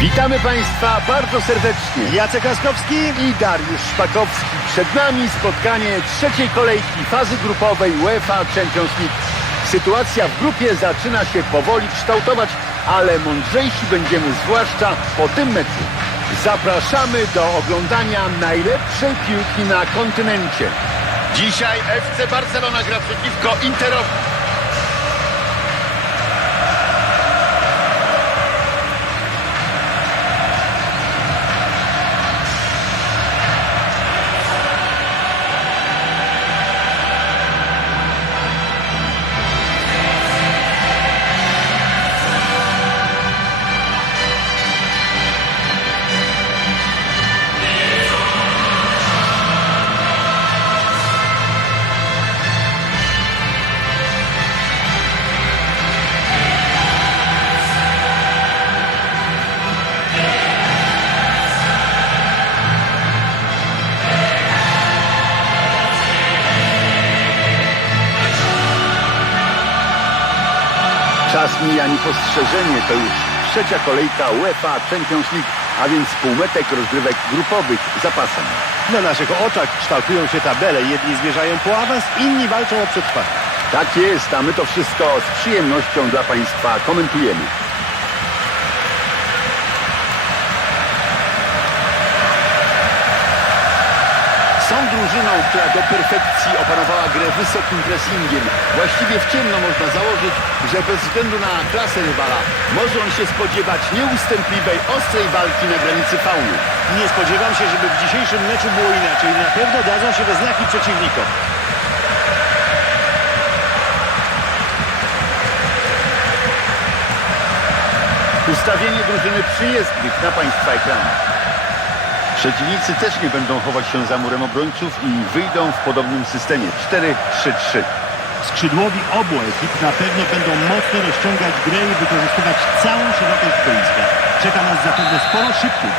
Witamy Państwa bardzo serdecznie. Jacek Laskowski. I Dariusz Szpakowski. Przed nami spotkanie trzeciej kolejki fazy grupowej UEFA Champions League. Sytuacja w grupie zaczyna się powoli kształtować, ale mądrzejsi będziemy zwłaszcza po tym meczu. Zapraszamy do oglądania najlepszej piłki na kontynencie. Dzisiaj FC Barcelona gra przeciwko Interowi. Czas mija niepostrzeżenie, to już trzecia kolejka UEFA Champions League, a więc półmetek rozgrywek grupowych za pasem. Na naszych oczach kształtują się tabele. Jedni zmierzają po awans, inni walczą o przetrwanie. Tak jest, a my to wszystko z przyjemnością dla Państwa komentujemy. Są drużyną, która do perfekcji opanowała grę wysokim pressingiem. Właściwie w ciemno można założyć, że bez względu na klasę rywala może on się spodziewać nieustępliwej, ostrej walki na granicy faulu. Nie spodziewam się, żeby w dzisiejszym meczu było inaczej. Na pewno dadzą się we znaki przeciwnikom. Ustawienie drużyny przyjezdnych na Państwa ekranach. Przeciwnicy też nie będą chować się za murem obrońców i wyjdą w podobnym systemie 4-3-3. Skrzydłowi obu ekip na pewno będą mocno rozciągać grę i wykorzystywać całą szerokość boiska. Czeka nas zapewne sporo szybkich.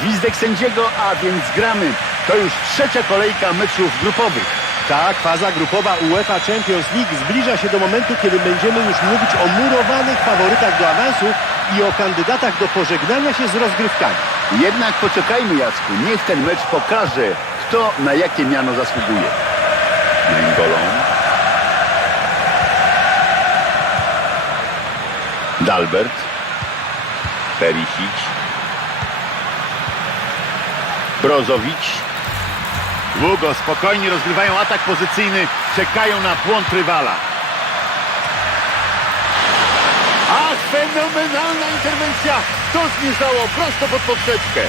Gwizdek sędziego, a więc gramy. To już trzecia kolejka meczów grupowych. Tak, faza grupowa UEFA Champions League zbliża się do momentu, kiedy będziemy już mówić o murowanych faworytach do awansu i o kandydatach do pożegnania się z rozgrywkami. Jednak poczekajmy, Jacku. Niech ten mecz pokaże, kto na jakie miano zasługuje. Naingolą. Dalbert. Perisic. Brozowicz. Długo, spokojnie rozgrywają atak pozycyjny. Czekają na błąd rywala. Fenomenalna interwencja! To zmierzało prosto pod poprzeczkę.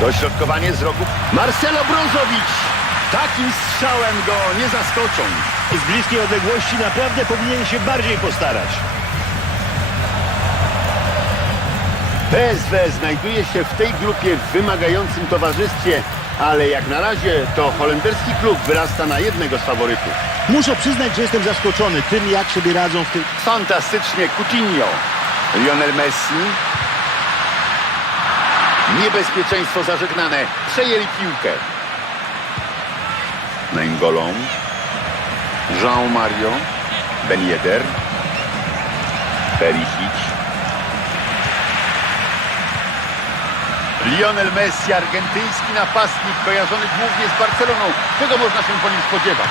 Dośrodkowanie z rogu. Marcelo Brozowicz! Takim strzałem go nie zaskoczą. Z bliskiej odległości naprawdę powinien się bardziej postarać. PSW znajduje się w tej grupie w wymagającym towarzystwie, ale jak na razie to holenderski klub wyrasta na jednego z faworytów. Muszę przyznać, że jestem zaskoczony tym, jak sobie radzą w tym... Fantastycznie Coutinho, Lionel Messi. Niebezpieczeństwo zażegnane. Przejęli piłkę. Naingolą. Jean Mario. Ben Yedder. Perisic. Lionel Messi, argentyński napastnik, kojarzony głównie z Barceloną. Czego można się po nim spodziewać?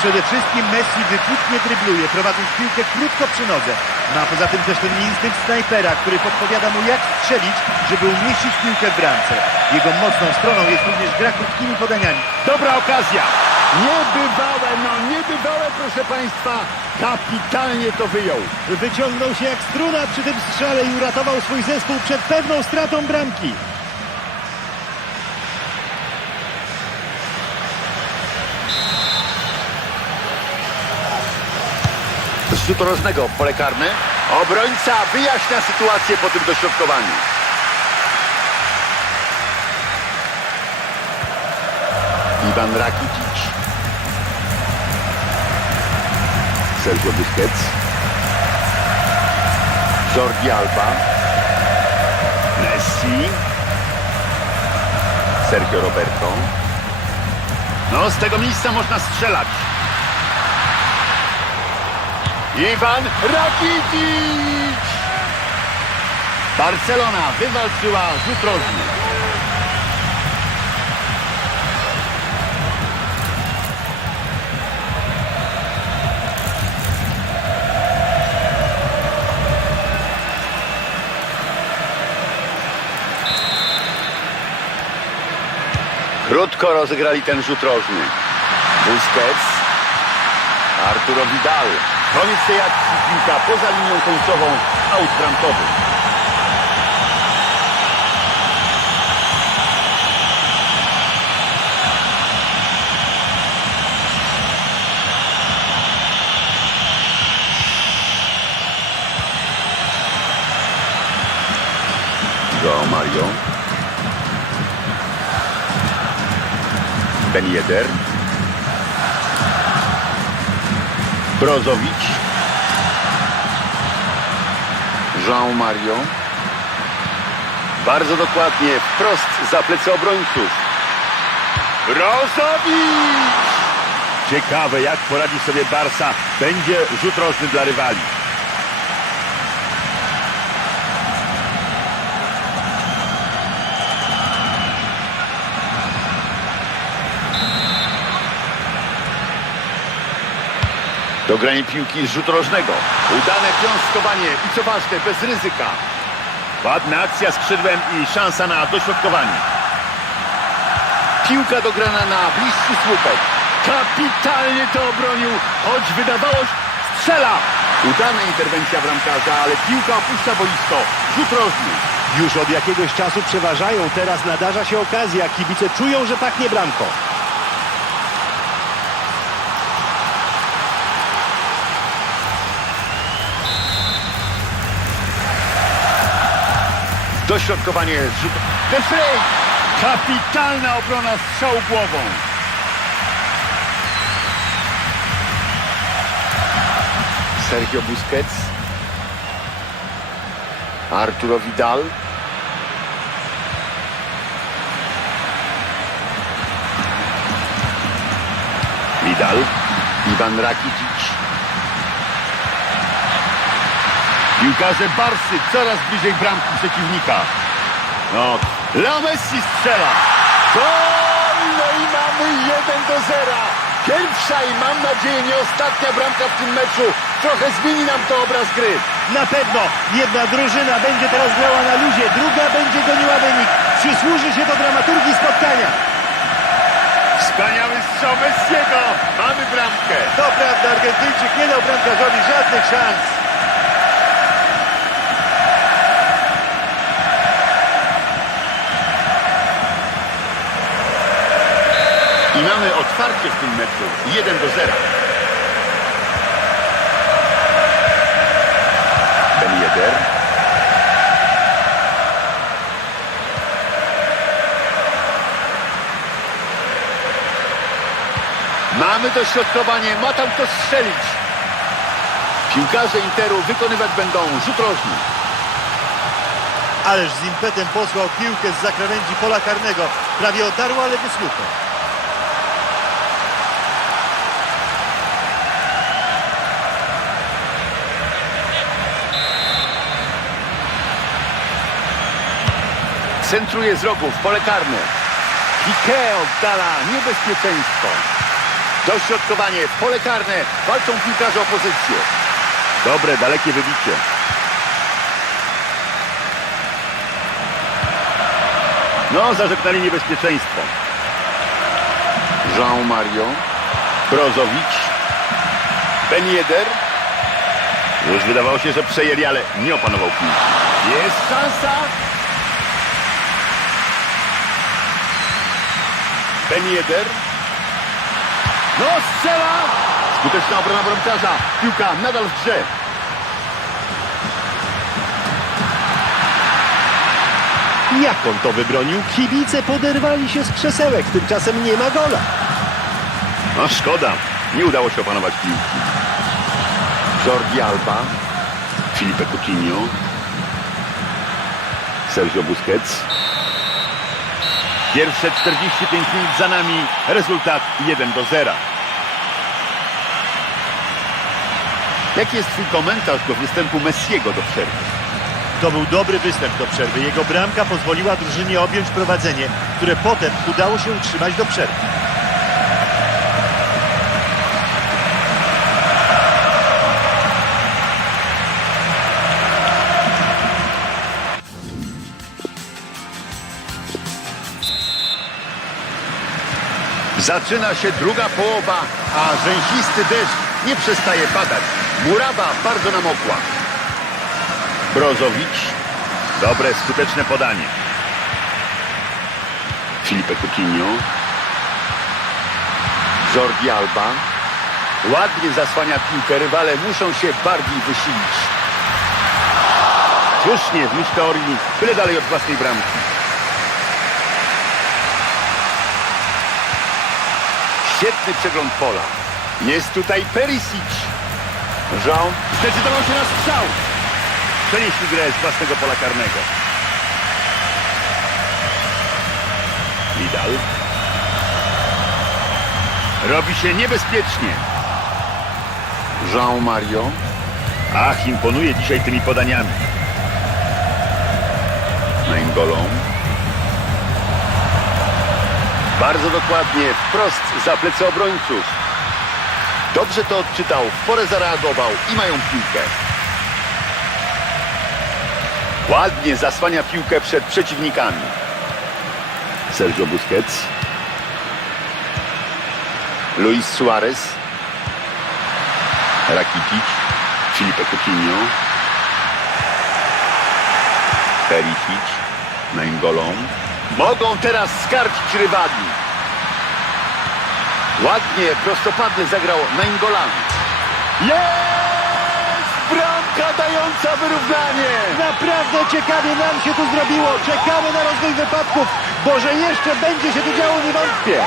Przede wszystkim Messi wybitnie drybluje, prowadząc piłkę krótko przy nodze. Ma poza tym też ten instynkt snajpera, który podpowiada mu jak strzelić, żeby umieścić piłkę w bramce. Jego mocną stroną jest również gra krótkimi podaniami. Dobra okazja. Niebywałe, no niebywałe, proszę Państwa. Kapitalnie to wyjął. Wyciągnął się jak struna przy tym strzale i uratował swój zespół przed pewną stratą bramki. Rzutu rożnego pole karne. Obrońca wyjaśnia sytuację po tym dośrodkowaniu. Iwan Rakitic. Sergio Busquets. Jordi Alba. Messi. Sergio Roberto. No, z tego miejsca można strzelać. Iwan Rakitic! Barcelona wywalczyła rzut rożny. Krótko rozegrali ten rzut rożny. Busquets. Arturo Vidal. Koniec tej akcji. Piłka poza linią końcową. Aut bramkowy. Mario. Ben Yedder. Brozowicz. Jean Mario. Bardzo dokładnie, wprost za plecy obrońców. Brozowicz! Ciekawe, jak poradzi sobie Barsa. Będzie rzut rożny dla rywali. Dogranie piłki z rzutu rożnego. Udane piąstkowanie i co ważne, bez ryzyka. Ładna akcja skrzydłem i szansa na dośrodkowanie. Piłka dograna na bliższy słupek. Kapitalnie to obronił, choć wydawało się... Strzela! Udana interwencja bramkarza, ale piłka opuszcza boisko. Rzut rożny. Już od jakiegoś czasu przeważają, teraz nadarza się okazja. Kibice czują, że pachnie bramką. Dośrodkowanie z rzutu. De Frey! Kapitalna obrona strzał głową. Sergio Busquets. Arturo Vidal. Vidal. Iwan Rakitic. Piłkarze Barsy coraz bliżej bramki przeciwnika. No, Leo Messi strzela. Gol! No i mamy 1 do 0. Pierwsza i mam nadzieję nie ostatnia bramka w tym meczu. Trochę zmieni nam to obraz gry. Na pewno jedna drużyna będzie teraz grała na luzie, druga będzie goniła wynik. Przysłuży się to dramaturgii spotkania. Wspaniały strzał Messiego. Mamy bramkę. To prawda, Argentyńczyk nie dał bramkarzowi żadnych szans. Mamy otwarcie w tym meczu. 1 do 0. Ben Yedder. Mamy dośrodkowanie, ma tam kto strzelić. Piłkarze Interu wykonywać będą rzut rożny. Ależ z impetem posłał piłkę z zakrawędzi pola karnego. Prawie otarła, ale wysłuchał. Centruje z rogu w pole karne. Piqué oddala niebezpieczeństwo. Dośrodkowanie w pole karne. Walczą piłkarze o pozycję. Dobre, dalekie wybicie. No, zażegnali niebezpieczeństwo. Jean Mario. Brozowicz. Ben. Już wydawało się, że przejęli, ale nie opanował piłki. Jest szansa. Ben Yedder. No, strzela! Skuteczna obrona bramkarza. Piłka nadal w grze. Jak on to wybronił? Kibice poderwali się z krzesełek, tymczasem nie ma gola. No, szkoda. Nie udało się opanować piłki. Jordi Alba. Felipe Coutinho. Sergio Busquets. Pierwsze 45 minut za nami, rezultat 1 do 0. Jaki jest twój komentarz do występu Messiego do przerwy? To był dobry występ do przerwy. Jego bramka pozwoliła drużynie objąć prowadzenie, które potem udało się utrzymać do przerwy. Zaczyna się druga połowa, a rzęsisty deszcz nie przestaje padać. Murawa bardzo namokła. Brozowicz. Dobre, skuteczne podanie. Filipe Coutinho. Jordi Alba. Ładnie zasłania piłkę. Rywale muszą się bardziej wysilić. Słusznie w myśl teorii, byle dalej od własnej bramki. Świetny przegląd pola. Jest tutaj Perisic. Jean zdecydował się na strzał. Przenieśli grę z własnego pola karnego. Vidal. Robi się niebezpiecznie. Jean Mario. Ach, imponuje dzisiaj tymi podaniami. Naingolą. Bardzo dokładnie, wprost za plecy obrońców. Dobrze to odczytał, w porę zareagował i mają piłkę. Ładnie zasłania piłkę przed przeciwnikami. Sergio Busquets. Luis Suarez. Rakitic. Filipe Coutinho. Perisic. Naingolą. Mogą teraz skarcić rywali. Ładnie, prostopadle zagrał Naingolami. Jest! Bramka dająca wyrównanie! Naprawdę ciekawie nam się tu zrobiło. Czekamy na rozwój wypadków, bo że jeszcze będzie się tu działo, nie wątpię.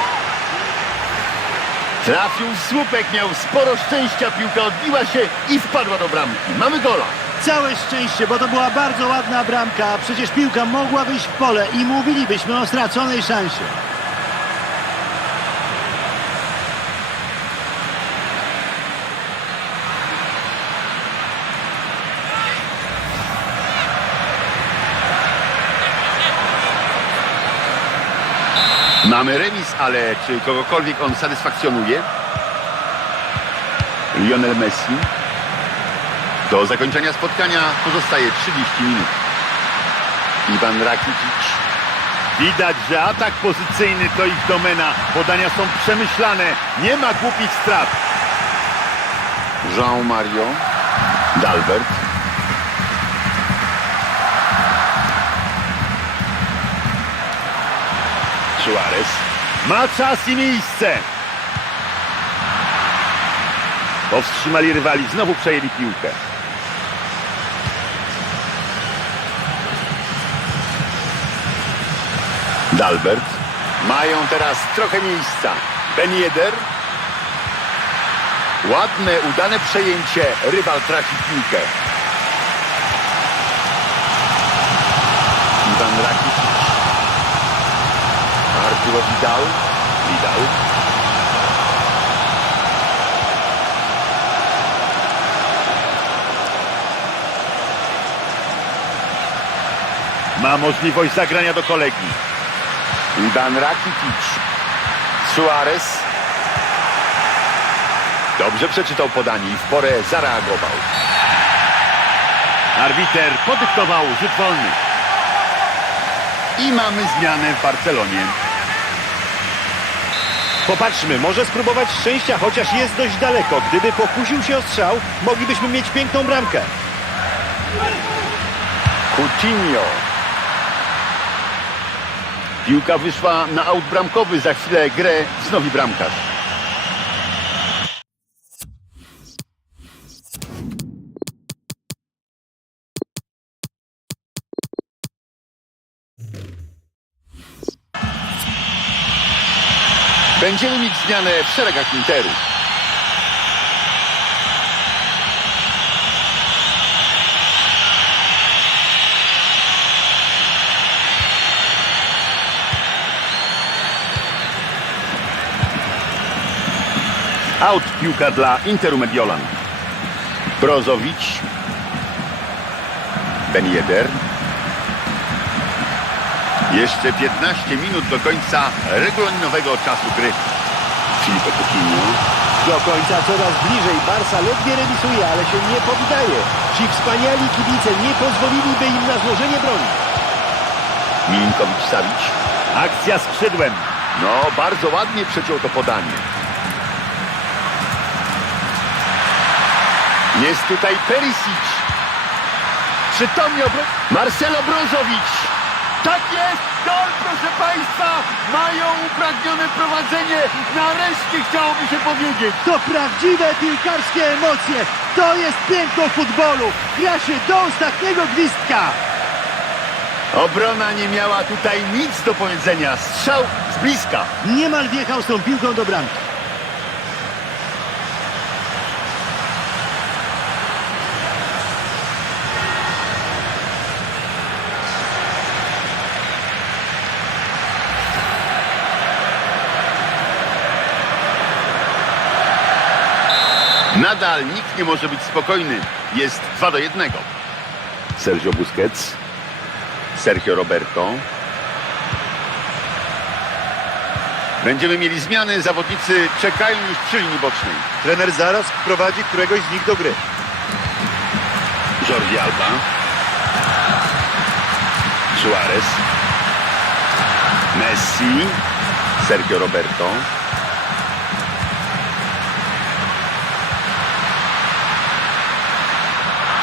Trafił słupek, miał sporo szczęścia, piłka odbiła się i wpadła do bramki. Mamy gola. Całe szczęście, bo to była bardzo ładna bramka. a Przecież piłka mogła wyjść w pole i mówilibyśmy o straconej szansie. Mamy remis, ale czy kogokolwiek on satysfakcjonuje? Lionel Messi. Do zakończenia spotkania pozostaje 30 minut. Iwan Rakitic. Widać, że atak pozycyjny to ich domena. Podania są przemyślane. Nie ma głupich strat. Jean Mario. Dalbert. Suarez. Ma czas i miejsce. Powstrzymali rywali, znowu przejęli piłkę. Dalbert. Mają teraz trochę miejsca. Ben Yedder. Ładne, udane przejęcie. Rywal traci piłkę. Iwan Rakitic. Arturo Vidal. Vidal. Ma możliwość zagrania do kolegi. Ivan Rakitic. Suarez. Dobrze przeczytał podanie i w porę zareagował. Arbiter podyktował rzut wolny. I mamy zmianę w Barcelonie. Popatrzmy, może spróbować szczęścia, chociaż jest dość daleko. Gdyby pokusił się o strzał, moglibyśmy mieć piękną bramkę. Coutinho. Piłka wyszła na aut bramkowy. Za chwilę grę wznowi bramkarz. Będziemy mieć zmianę w szeregach Interu. Out piłka dla Interu Mediolan. Brozowicz. Ben Yedder. Jeszcze 15 minut do końca regulaminowego czasu gry. Filipe Coutinho. Do końca coraz bliżej. Barca ledwie remisuje, ale się nie poddaje. Ci wspaniali kibice nie pozwoliliby im na złożenie broni. Milinkowicz Savic. Akcja skrzydłem. No, bardzo ładnie przeciął to podanie. Jest tutaj Perisic. Przytomnie obro... Marcelo Brozowicz. Tak jest! Gol, proszę Państwa! Mają upragnione prowadzenie. Nareszcie chciałoby się powiedzieć. To prawdziwe piłkarskie emocje. To jest piękno futbolu. Gra się do ostatniego gwizdka. Obrona nie miała tutaj nic do powiedzenia. Strzał z bliska. Niemal wjechał z tą piłką do bramki. Nadal nikt nie może być spokojny. Jest 2 do 1. Sergio Busquets. Sergio Roberto. Będziemy mieli zmiany. Zawodnicy czekają już przy linii bocznej. Trener zaraz wprowadzi któregoś z nich do gry. Jordi Alba. Suarez. Messi. Sergio Roberto.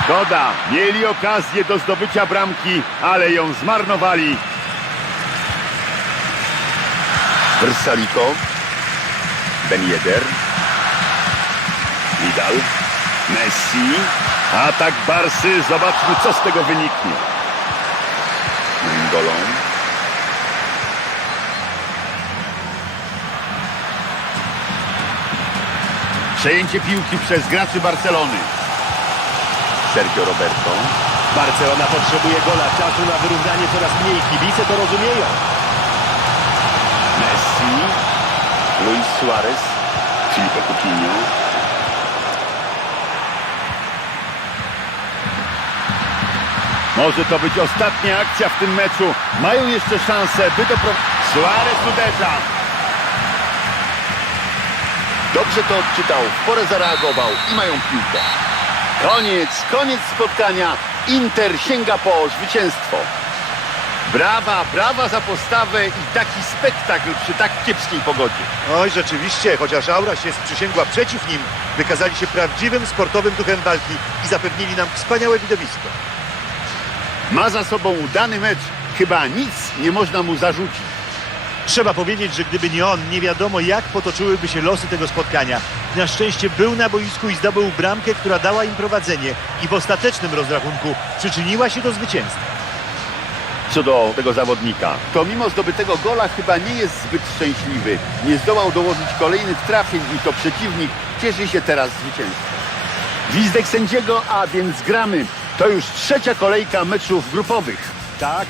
Szkoda, mieli okazję do zdobycia bramki, ale ją zmarnowali. Versaliko. Ben Yedder. Vidal. Messi. Atak Barsy. Zobaczmy, co z tego wyniknie. Golą. Przejęcie piłki przez graczy Barcelony. Sergio Roberto. Barcelona potrzebuje gola. Czasu na wyrównanie coraz mniej. Kibice to rozumieją. Messi. Luis Suarez. Filipe Coutinho. Może to być ostatnia akcja w tym meczu. Mają jeszcze szansę, by doprowadzić. Suarez uderza. Dobrze to odczytał, w porę zareagował i mają piłkę. Koniec, koniec spotkania. Inter sięga po zwycięstwo. Brawa, brawa za postawę i taki spektakl przy tak kiepskiej pogodzie. Oj, rzeczywiście, chociaż aura się sprzysięgła przeciw nim, wykazali się prawdziwym sportowym duchem walki i zapewnili nam wspaniałe widowisko. Ma za sobą udany mecz. Chyba nic nie można mu zarzucić. Trzeba powiedzieć, że gdyby nie on, nie wiadomo jak potoczyłyby się losy tego spotkania. Na szczęście był na boisku i zdobył bramkę, która dała im prowadzenie i w ostatecznym rozrachunku przyczyniła się do zwycięstwa. co do tego zawodnika. To mimo zdobytego gola chyba nie jest zbyt szczęśliwy. Nie zdołał dołożyć kolejnych trafień i to przeciwnik cieszy się teraz zwycięstwem. Gwizdek sędziego, a więc gramy. To już trzecia kolejka meczów grupowych. Tak,